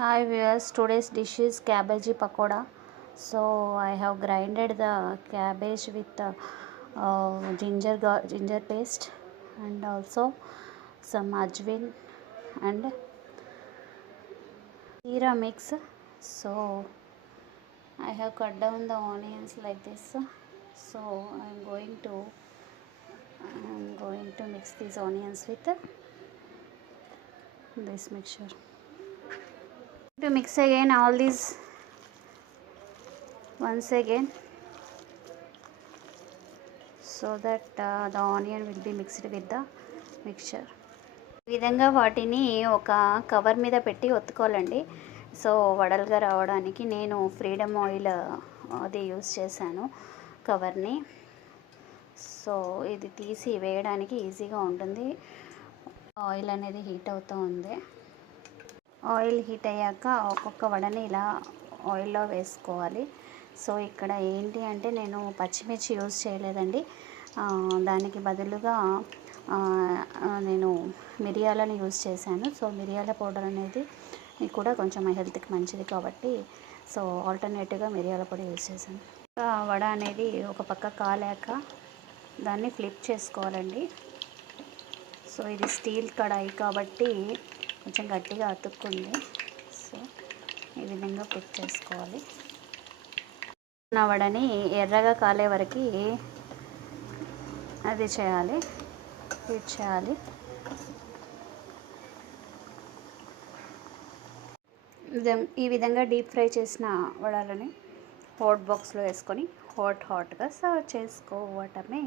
Hi viewers, today's dish is cabbage pakoda. So I have grinded the cabbage with ginger paste and also some ajwain and jeera mix. So I have cut down the onions like this. So I'm going to mix these onions with this mixture. To mix again all these once again, so that the onion will be mixed with the mixture. ఈ విధంగా వాటిని ఒక cover మీద పెట్టి ఒత్తుకోవాలండి. So వడలుగా రావడానికి నేను freedom oil అది యూస్ చేశాను కవర్ని. సో ఇది తీసి వేయడానికి ఈజీగా ఉంటుంది. ఆయిల్ అనేది హీట్ అవుతూ ఉంది. ఆయిల్ హీట్ అయ్యాక ఒక్కొక్క వడని ఇలా ఆయిల్లో వేసుకోవాలి. సో ఇక్కడ ఏంటి అంటే నేను పచ్చిమిర్చి యూజ్ చేయలేదండి. దానికి బదులుగా నేను మిరియాలను యూజ్ చేశాను. సో మిరియాల పౌడర్ అనేది కూడా కొంచెం హెల్త్కి మంచిది కాబట్టి సో ఆల్టర్నేటివ్గా మిరియాల పొడి యూజ్ చేశాను. వడ అనేది ఒక పక్క కాలాక దాన్ని ఫ్లిప్ చేసుకోవాలండి. సో ఇది స్టీల్ కడాయి కాబట్టి కొంచెం గట్టిగా అతుక్కుంది. సో ఈ విధంగా ఫ్లిప్ చేసుకోవాలి. నా వడని ఎర్రగా కాలే వరకు అది చేయాలి, హీట్ చేయాలి. ఈ విధంగా డీప్ ఫ్రై చేసిన వడలని హాట్ బాక్స్లో వేసుకొని హాట్గా సర్వ్ చేసుకోవటమే.